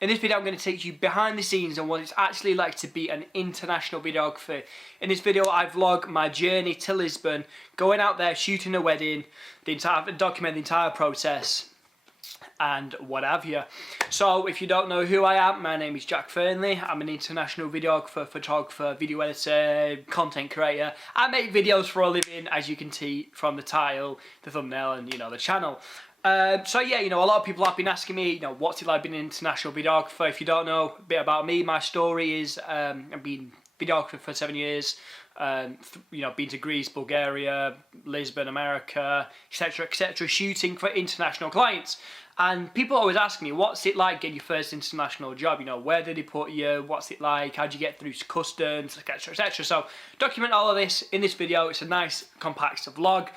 In this video I'm going to take you behind the scenes on what it's actually like to be an international videographer. In this video I vlog my journey to Lisbon, going out there, shooting a wedding, document the entire process and what have you. So if you don't know who I am, my name is Jack Fernley. I'm an international videographer, photographer, video editor, content creator. I make videos for a living, as you can see from the title, the thumbnail and the channel. So yeah, a lot of people have been asking me, what's it like being an international videographer? If you don't know a bit about me, my story is, I've been videographer for 7 years, been to Greece, Bulgaria, Lisbon, America, etc., shooting for international clients. And people always ask me, what's it like getting your first international job? Where did they put you? What's it like? How'd you get through customs, etc., So document all of this in this video. It's a nice compact vlog.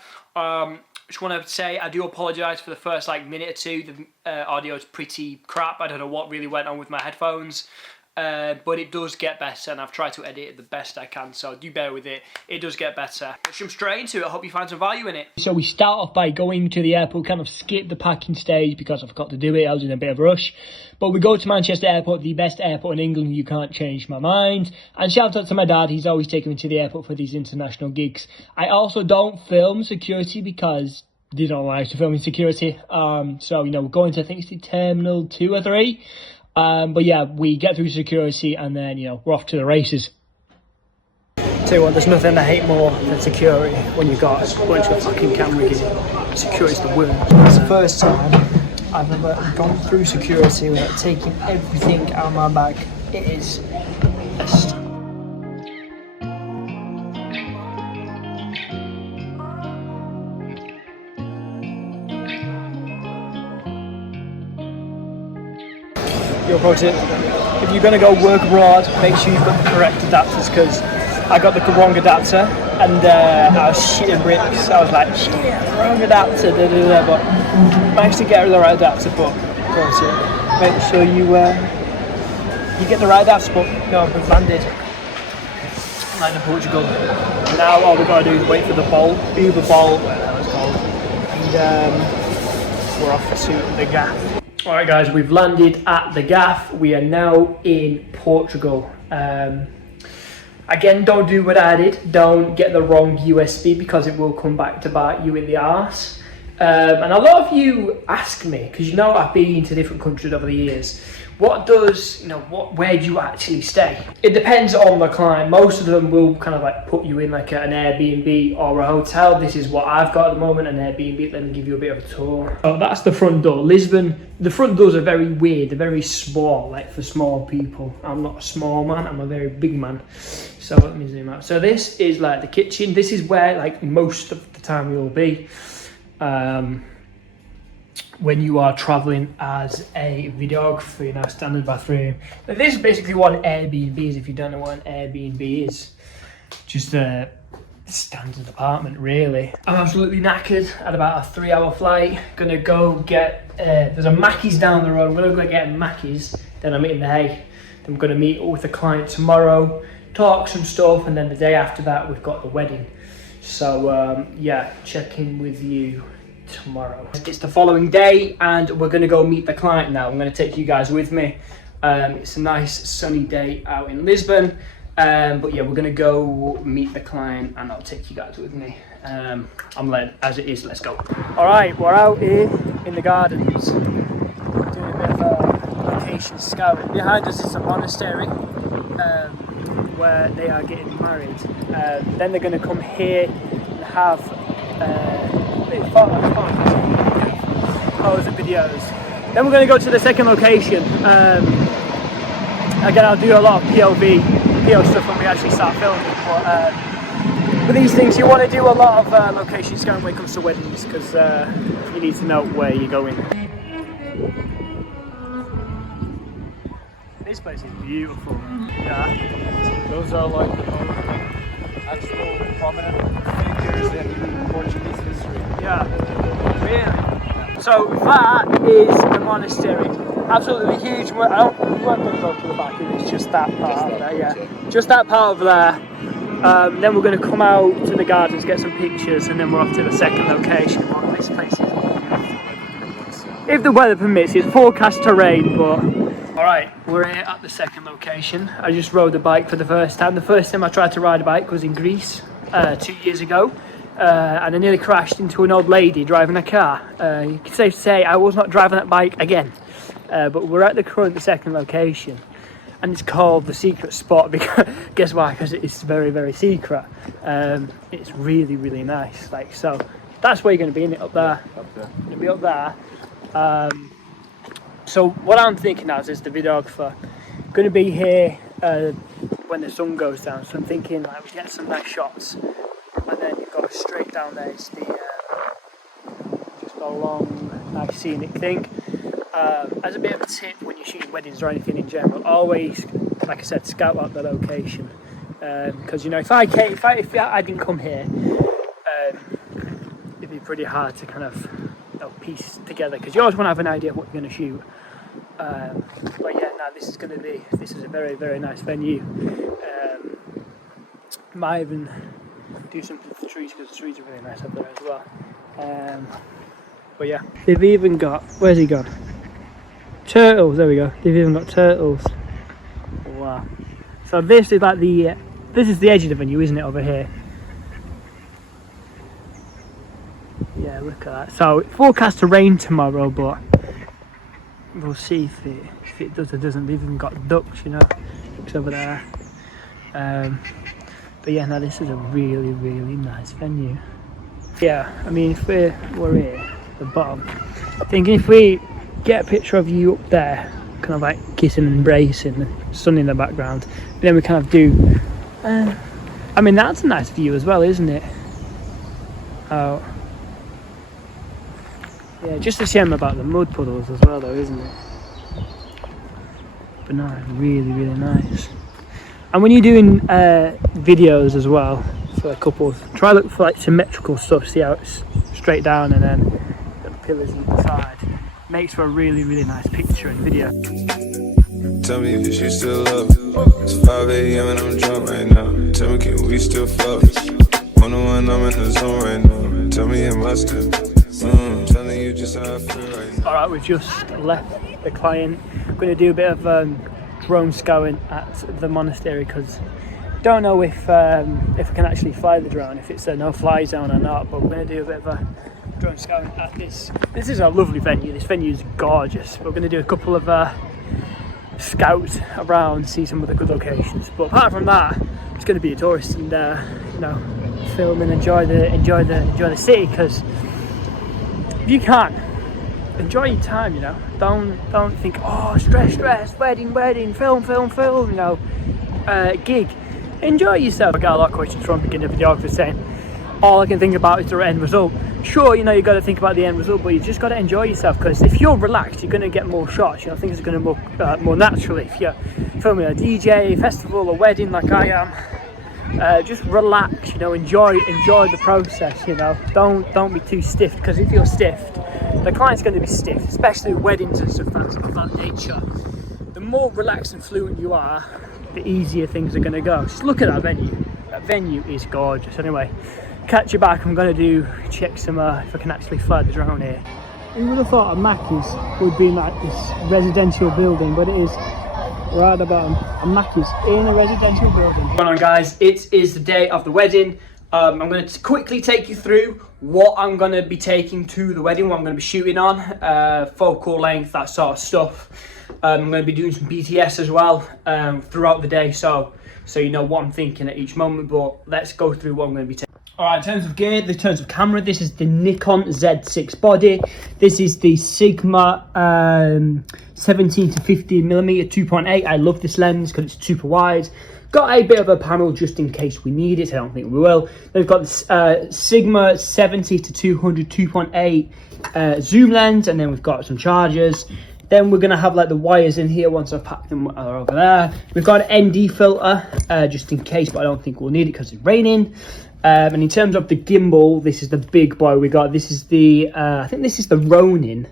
Just want to say I do apologise for the first minute or two. The audio is pretty crap. I don't know what really went on with my headphones. But it does get better, and I've tried to edit it the best I can, so do bear with it. It does get better. Let's jump straight into it. I hope you find some value in it. So we start off by going to the airport, kind of skip the packing stage because I forgot to do it. I was in a bit of a rush. But we go to Manchester Airport, the best airport in England. You can't change my mind. And shout out to my dad. He's always taking me to the airport for these international gigs. I also don't film security because they don't like to film in security. So, we're going to, I think it's the Terminal 2 or 3. But yeah, we get through security and then, we're off to the races. Tell you what, there's nothing I hate more than security when you've got a bunch of fucking camera gear. Security's the worst. It's the first time I've ever gone through security without taking everything out of my bag. It is a Your pro tip: if you're going to go work abroad, make sure you've got the correct adapters, because I got the wrong adapter and I was shitting bricks. I was like, shit, wrong adapter, but managed to get the right adapter. But pro tip: make sure you get the right adapter. But we've landed in Portugal. Now all we've got to do is wait for the Uber Bowl, whatever it's called, and we're off to the Gaff. Alright guys, we've landed at the Gaff. We are now in Portugal. Again, don't do what I did. Don't get the wrong USB because it will come back to bite you in the arse. And a lot of you ask me, because I've been to different countries over the years, where do you actually stay? It depends on the client. Most of them will kind of put you in an Airbnb or a hotel. This is what I've got at the moment, an Airbnb. Let me give you a bit of a tour. Oh, that's the front door. Lisbon, the front doors are very weird. They're very small, for small people. I'm not a small man, I'm a very big man. So let me zoom out. So this is the kitchen. This is where most of the time you'll be. When you are traveling as a videographer, standard bathroom. Now, this is basically what an Airbnb is. If you don't know what an Airbnb is, just a standard apartment, really. I'm absolutely knackered. At about a 3-hour flight, gonna go get there's a Mackey's down the road. I'm gonna go get Mackey's. Then I'm in The Hague. Then I'm gonna meet with a client tomorrow, talk some stuff, and then the day after that we've got the wedding. So yeah, check in with you tomorrow. It's the following day and we're going to go meet the client now. I'm going to take you guys with me. It's a nice sunny day out in Lisbon, but yeah, we're going to go meet the client and I'll take you guys with me. I'm led as it is. Let's go. Alright, we're out here in the gardens doing a bit of a location scouting. Behind us is a monastery where they are getting married. Then they're going to come here and have photos and videos. Then we're going to go to the second location. Again, I'll do a lot of PO stuff when we actually start filming. But with these things, you want to do a lot of location scouting when it comes to weddings, because you need to know where you're going. This place is beautiful. Yeah. Those are the actual prominent figures in Portuguese history. Yeah, really. So that is the monastery. Absolutely huge. I don't want to go to the back of it. It's just that part of there. Yeah, just that part of there. Then we're going to come out to the gardens, get some pictures, and then we're off to the second location. This place is beautiful. If the weather permits, it's forecast to rain, but Alright, we're here at the second location. I just rode the bike for the first time. The first time I tried to ride a bike was in Greece 2 years ago. And I nearly crashed into an old lady driving a car. You can safe to say I was not driving that bike again. But we're at the second location. And it's called the secret spot because, guess why? Because it's very, very secret. It's really, really nice. Like, so that's where you're going to be, in it, up there. You're going to be up there. So what I'm thinking now is the videographer going to be here when the sun goes down. So I'm thinking like we get some nice shots, and then you've got straight down there. It's the just a long, nice scenic thing. As a bit of a tip when you're shooting weddings or anything in general, always, like I said, scout out the location. Because you know, if I didn't come here, it'd be pretty hard to kind of piece together, because you always want to have an idea of what you're going to shoot. But yeah, no, this is a very, very nice venue. Might even do something with the trees, because the trees are really nice up there as well. But yeah, they've even got, where's he gone? Turtles, there we go. They've even got turtles. Wow. So this is like this is the edge of the venue, isn't it, over here? Yeah, look at that. So forecast to rain tomorrow, but we'll see if it does or doesn't. We've even got ducks, you know, ducks over there. But yeah, now this is a really, really nice venue. Yeah, I mean, if we're here at the bottom, thinking if we get a picture of you up there, kind of like kissing and embracing, the sun in the background, then we kind of do. I mean, that's a nice view as well, isn't it? Oh. Yeah, just a shame about the mud puddles as well, though, isn't it? But no, really, really nice. And when you're doing videos as well for couples, try look for like symmetrical stuff. See how it's straight down and then the pillars either side. Makes for a really, really nice picture and video. Tell me if you still love. It's 5 a.m. and I'm drunk right now. Tell me, can we still fuck? 101, I'm in the zone right now. Tell me, am I still? Telling you just how I feel right now. Alright, we've just left the client. I'm going to do a bit of drone scouting at the monastery, because don't know if I can actually fly the drone, if it's a no-fly zone or not. But we're going to do a bit of a drone scouting at this. This is a lovely venue. This venue is gorgeous. We're going to do a couple of scouts around, see some of the good locations. But apart from that, it's going to be a tourist and you know, film and enjoy the city, because if you can, enjoy your time, you know. Don't think, oh, stress, wedding, film, you know, gig. Enjoy yourself. I got a lot of questions from beginner videographers saying all I can think about is the end result. Sure, you know, you got to think about the end result, but you just got to enjoy yourself, because if you're relaxed, you're going to get more shots. You know, things are going to look more naturally. If you're filming a DJ festival or wedding like I am, just relax, you know, enjoy the process, you know. Don't be too stiff, because if you're stiff, the client's going to be stiff, especially weddings and stuff of that nature. The more relaxed and fluent you are, the easier things are going to go. Just look at that venue. That venue is gorgeous. Anyway, catch you back. I'm going to check some if I can actually fly the drone here. Who would have thought a Mackey's would be like this residential building, but it is right at the bottom. A Mackey's in a residential building. What's going on, guys? It is the day of the wedding. I'm going to quickly take you through what I'm going to be taking to the wedding, what I'm going to be shooting on, focal length, that sort of stuff. I'm going to be doing some BTS as well throughout the day, so you know what I'm thinking at each moment. But let's go through what I'm going to be taking. Alright, in terms of gear, in terms of camera, this is the Nikon Z6 body. This is the Sigma 17 to 15mm 2.8. I love this lens because it's super wide. Got a bit of a panel just in case we need it. I don't think we will. Then we've got this Sigma 70 to 200 2.8 zoom lens, and then we've got some chargers. Then we're going to have like the wires in here once I've packed them over there. We've got an ND filter just in case, but I don't think we'll need it because it's raining. And in terms of the gimbal, this is the big boy we got. This is the, I think this is the Ronin.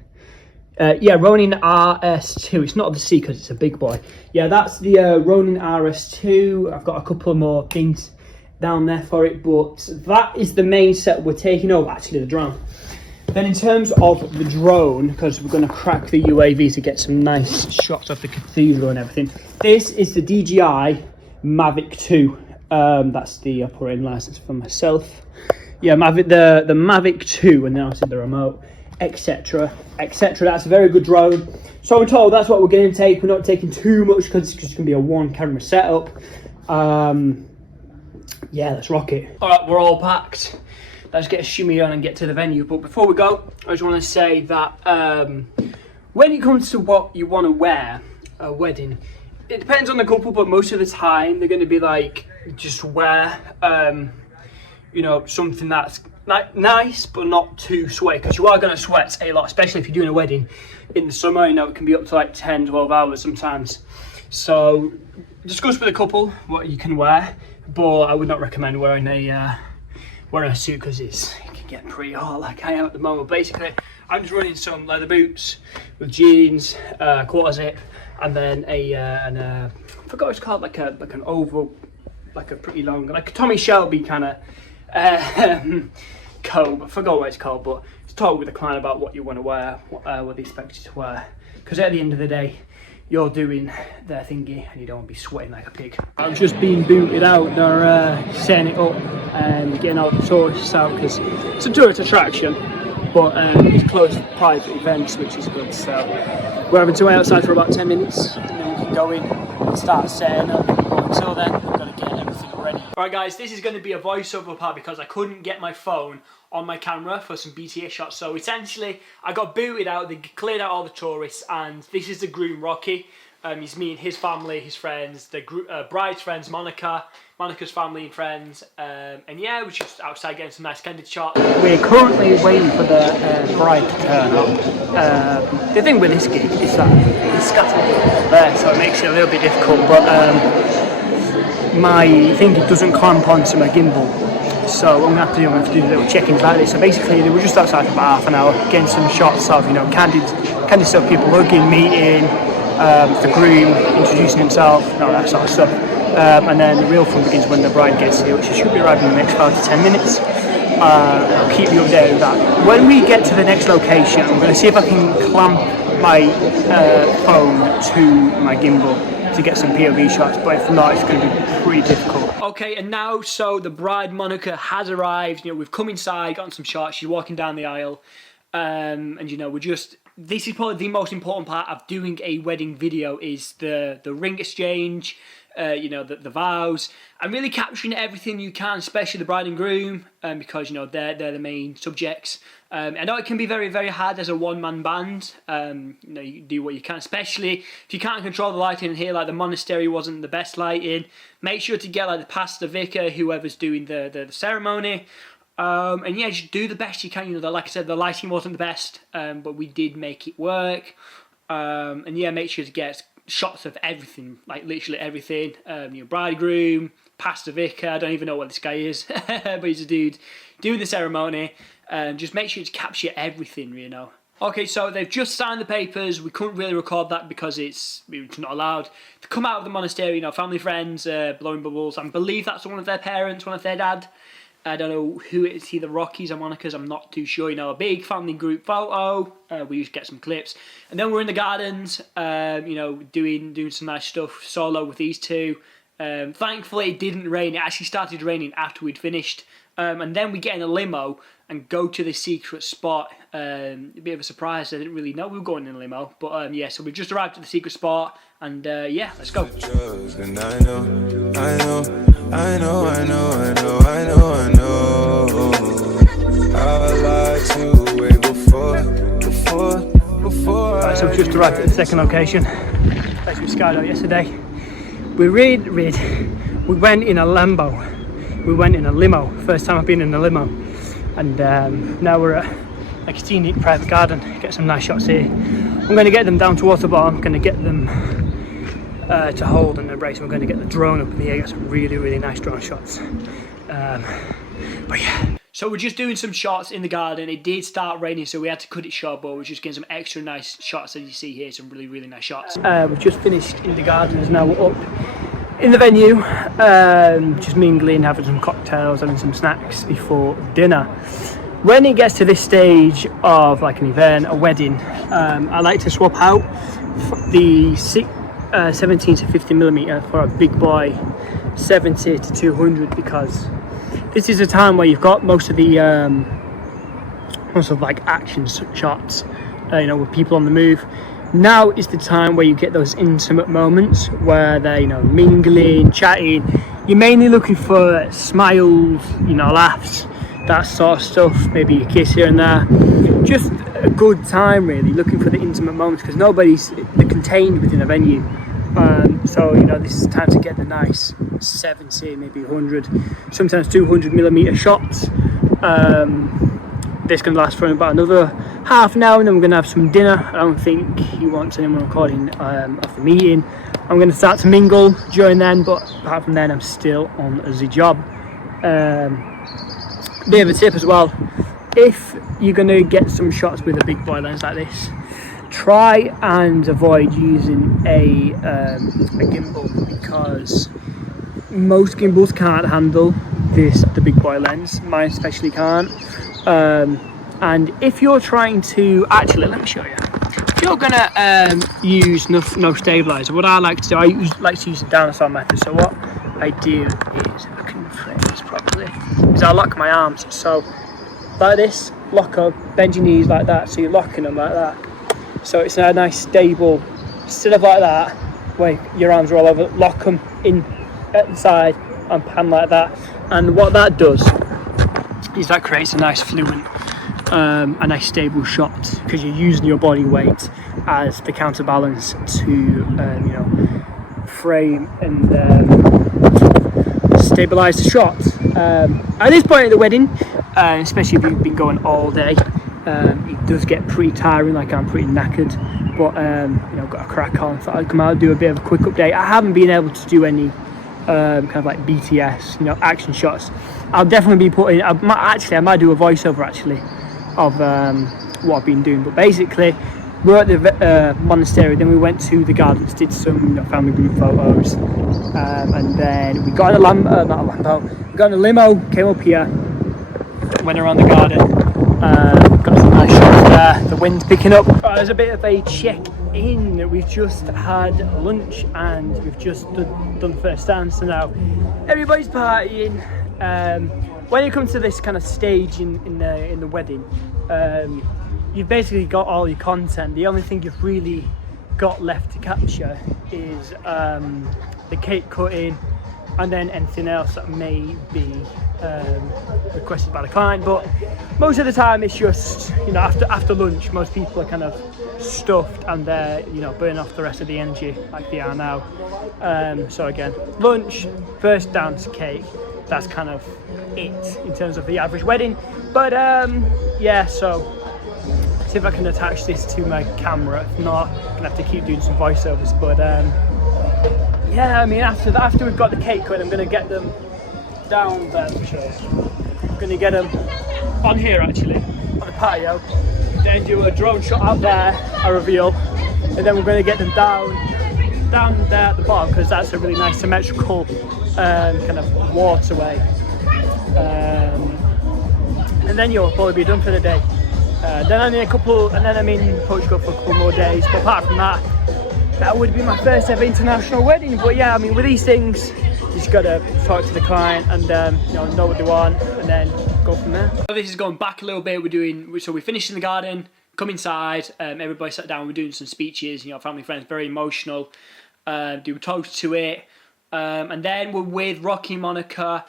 Yeah, Ronin RS2. It's not the C because it's a big boy. Yeah, that's the Ronin RS2. I've got a couple more things down there for it, but that is the main set we're taking. Oh, actually the drone. Then in terms of the drone, because we're going to crack the UAV to get some nice shots of the cathedral and everything. This is the DJI Mavic 2. That's the operating license for myself. Yeah, the Mavic 2, and then obviously the remote, etc, etc. That's a very good drone. So I'm told that's what we're going to take. We're not taking too much because it's going to be a one camera setup. Yeah, let's rock it. All right, we're all packed. Let's get a shimmy on and get to the venue. But before we go, I just want to say that when it comes to what you want to wear a wedding, it depends on the couple, but most of the time they're going to be like, just wear you know, something that's like nice but not too sweaty, because you are going to sweat a lot, especially if you're doing a wedding in the summer. You know, it can be up to like 10-12 hours sometimes. So discuss with the couple what you can wear, but I would not recommend wearing a suit because it can get pretty hot like I am at the moment. Basically, I'm just running some leather boots with jeans, quarter zip, and then I forgot what it's called, like an oval, like a pretty long, like a Tommy Shelby kind of coat. I forgot what it's called, but just talk with the client about what you want to wear, what they expect you to wear, because at the end of the day, you're doing their thingy and you don't want to be sweating like a pig. I've just been booted out. They're setting it up and getting all the tourists out because it's a tourist attraction, but it's closed for private events, which is good. So we're having to wait outside for about 10 minutes and then we can go in and start setting up. But until then, we've got to get everything ready. Alright guys, this is going to be a voiceover part because I couldn't get my phone on my camera for some BTS shots. So essentially, I got booted out, they cleared out all the tourists, and this is the groom, Rocky. He's meeting his family, his friends, the bride's friends, Monica's family and friends, and yeah, we're just outside getting some nice candid shots. We're currently waiting for the bride to turn up. The thing with this gig is that it's scattered there, so it makes it a little bit difficult, but my thingy doesn't clamp onto my gimbal. So what I'm going to have to do little check-ins like this. So basically, they were just outside for about half an hour, getting some shots of, you know, candid stuff, people hugging, meeting, the groom introducing himself, and all that sort of stuff. And then the real fun begins when the bride gets here, which should be arriving in the next 5 to 10 minutes. I'll keep you updated with that. When we get to the next location, I'm going to see if I can clamp my phone to my gimbal to get some POV shots, but if not, it's going to be pretty difficult. Okay, and now, so the bride, Monica, has arrived. You know, we've come inside, gotten some shots, she's walking down the aisle, and you know, this is probably the most important part of doing a wedding video, is the ring exchange, you know, the vows, and really capturing everything you can, especially the bride and groom, because, you know, they're the main subjects. I know it can be very, very hard as a one-man band. You know, you do what you can, especially if you can't control the lighting. Here, like the monastery wasn't the best lighting. Make sure to get like the pastor, vicar, whoever's doing the ceremony. And yeah, just do the best you can. You know, like I said, the lighting wasn't the best, but we did make it work. And yeah, make sure to get shots of everything, like literally everything. You know, bridegroom, pastor, vicar. I don't even know what this guy is, but he's a dude doing the ceremony. Just make sure to capture everything, you know. Okay, so they've just signed the papers. We couldn't really record that because it's not allowed to come out of the monastery. You know, family, friends, blowing bubbles. I believe that's one of their parents, one of their dad. I don't know who it is, either Rocky's or Monica's, I'm not too sure. You know, a big family group photo. We used to get some clips. And then we're in the gardens, you know, doing some nice stuff solo with these two. Thankfully, it didn't rain. It actually started raining after we'd finished. And then we get in a limo and go to this secret spot. A bit of a surprise. I didn't really know we were going in a limo. But yeah, so we've just arrived at the secret spot. And yeah, let's go. And I know I lied to way before. Right, so we've just arrived at the second location. Place we skied out yesterday. We went in a Lambo. We went in a limo. First time I've been in a limo. And now we're at a scenic private garden. Get some nice shots here. I'm going to get them down towards the bottom. I'm going to get them to hold and embrace. We're going to get the drone up in the air. Get some really, really nice drone shots. But yeah. So we're just doing some shots in the garden. It did start raining, so we had to cut it short, but we're just getting some extra nice shots, as you see here, some really, really nice shots. We've just finished in the gardens, now we're up in the venue, just mingling, having some cocktails, having some snacks before dinner. when it gets to this stage of like an event, a wedding, I like to swap out the 17 to 50mm for a big boy 70 to 200, because this is a time where you've got most of the like action shots, with people on the move. Now is the time where you get those intimate moments where they're mingling, chatting. You're mainly looking for smiles, laughs, that sort of stuff, maybe a kiss here and there. Just a good time, really, looking for the intimate moments, because they're contained within a venue. So this is time to get the nice 70, maybe 100, sometimes 200mm shots. This can last for about another half an hour, and then we're going to have some dinner. I don't think he wants anyone recording of the meeting. I'm going to start to mingle during then, but apart from then I'm still on the job. Bit of a tip as well, if you're going to get some shots with a big boy lens like this, try and avoid using a gimbal, because most gimbals can't handle the big boy lens. Mine especially can't. And if you're trying to, actually, let me show you. If you're gonna use no stabilizer, what I like to do, I like to use the dinosaur method. So what I do is, if I can frame this properly, is I lock my arms. So like this, lock up, bend your knees like that. So you're locking them like that. So it's a nice stable. Instead of like that, where your arms are all over, lock them in at the side and pan like that. And what that does is that creates a nice fluent, a nice stable shot, because you're using your body weight as the counterbalance to frame and stabilize the shot. At this point of the wedding, especially if you've been going all day, it does get pretty tiring. Like, I'm pretty knackered, but got a crack on. Thought I'd come out and do a bit of a quick update. I haven't been able to do any kind of like BTS, action shots. I'll definitely be putting. I might do a voiceover actually of what I've been doing. But basically, we're at the monastery. Then we went to the gardens, did some family group photos, and then we got in we got in a limo, came up here, went around the garden, got some nice shots there. The wind's picking up. There's a bit of a check-in. We've just had lunch and we've just done the first dance. So now everybody's partying. When you come to this kind of stage in the wedding, you've basically got all your content. The only thing you've really got left to capture is the cake cutting, and then anything else that may be requested by the client. But most of the time it's just, after lunch, most people are kind of stuffed and they're burning off the rest of the energy like they are now. So again, lunch, first dance, cake, that's kind of it in terms of the average wedding. But yeah, so see if I can attach this to my camera. If not, I'm gonna have to keep doing some voiceovers. But yeah, I mean, after we've got the cake cut, I'm gonna get them down there. I'm gonna get them on here actually, on the patio. Then do a drone shot out there, a reveal, and then we're gonna get them down there at the bottom, because that's a really nice symmetrical kind of waterway. And then you'll probably be done for the day. Then I'm in Portugal for a couple more days. But apart from that, that would be my first ever international wedding. But yeah, I mean, with these things, you just gotta talk to the client and know what they want, and then go from there. So this is going back a little bit. We finished in the garden, come inside, everybody sat down, we're doing some speeches, family, friends, very emotional, do a toast to it, and then we're with Rocky and Monica,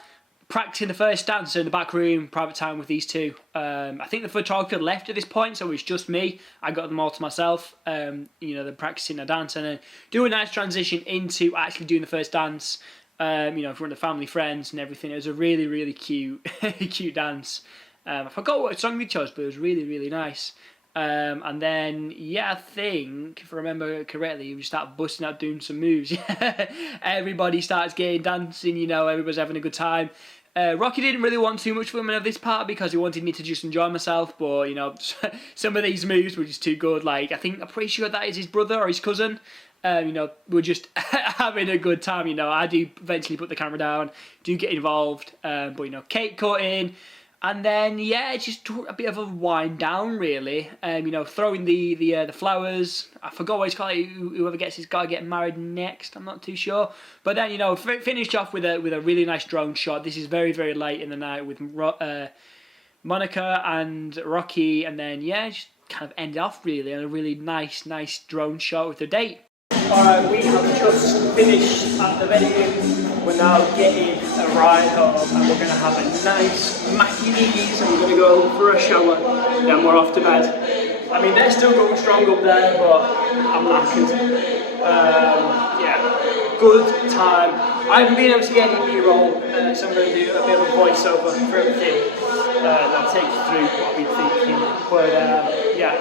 practicing the first dance in the back room, private time with these two. I think the photographer left at this point, so it was just me. I got them all to myself. They're practicing a dance and then do a nice transition into actually doing the first dance. In front of family, friends, and everything. It was a really, really cute, cute dance. I forgot what song we chose, but it was really, really nice. And then, yeah, I think, if I remember correctly, we start busting out doing some moves. Everybody starts getting dancing, everybody's having a good time. Rocky didn't really want too much women of this part because he wanted me to just enjoy myself, but, some of these moves were just too good. Like, I'm pretty sure that is his brother or his cousin. We're just having a good time, I do eventually put the camera down, do get involved, but, cake cutting, And then yeah, just a bit of a wind down really. You know, throwing the flowers. I forgot what it's called. Whoever gets his guy getting married next. I'm not too sure. But then, you know, finished off with a really nice drone shot. This is very late in the night with Monica and Rocky, and then yeah, just kind of ended off really on a really nice drone shot with the date. Alright, we have just finished at the venue. We're now getting a ride home and we're going to have a nice Mackie D's and we're going to go for a shower, then we're off to bed. I mean, they're still going strong up there, but I'm knackered. Yeah, good time. I haven't been able to get any B-roll, so I'm going to do a bit of a voiceover for everything. I'll take you through what I've been thinking, but yeah,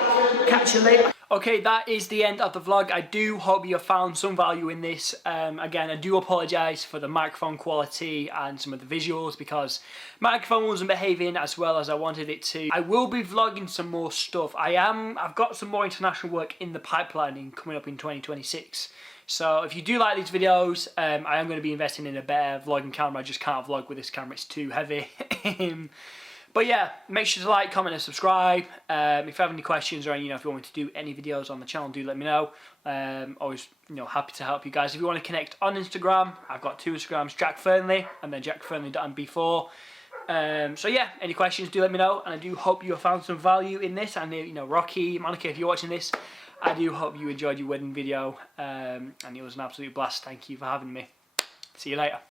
catch you later. Okay, that is the end of the vlog. I do hope you have found some value in this. Again, I do apologise for the microphone quality and some of the visuals because microphone wasn't behaving as well as I wanted it to. I will be vlogging some more stuff. I've got some more international work in the pipeline coming up in 2026. So if you do like these videos, I am going to be investing in a better vlogging camera. I just can't vlog with this camera, it's too heavy. But yeah, make sure to like, comment and subscribe. If you have any questions or if you want me to do any videos on the channel, do let me know. Always happy to help you guys. If you want to connect on Instagram, I've got 2 Instagrams, Jack Fernley and then jackfernley.mb4. So yeah, any questions, do let me know. And I do hope you have found some value in this. And Rocky, Monica, if you're watching this, I do hope you enjoyed your wedding video. And it was an absolute blast. Thank you for having me. See you later.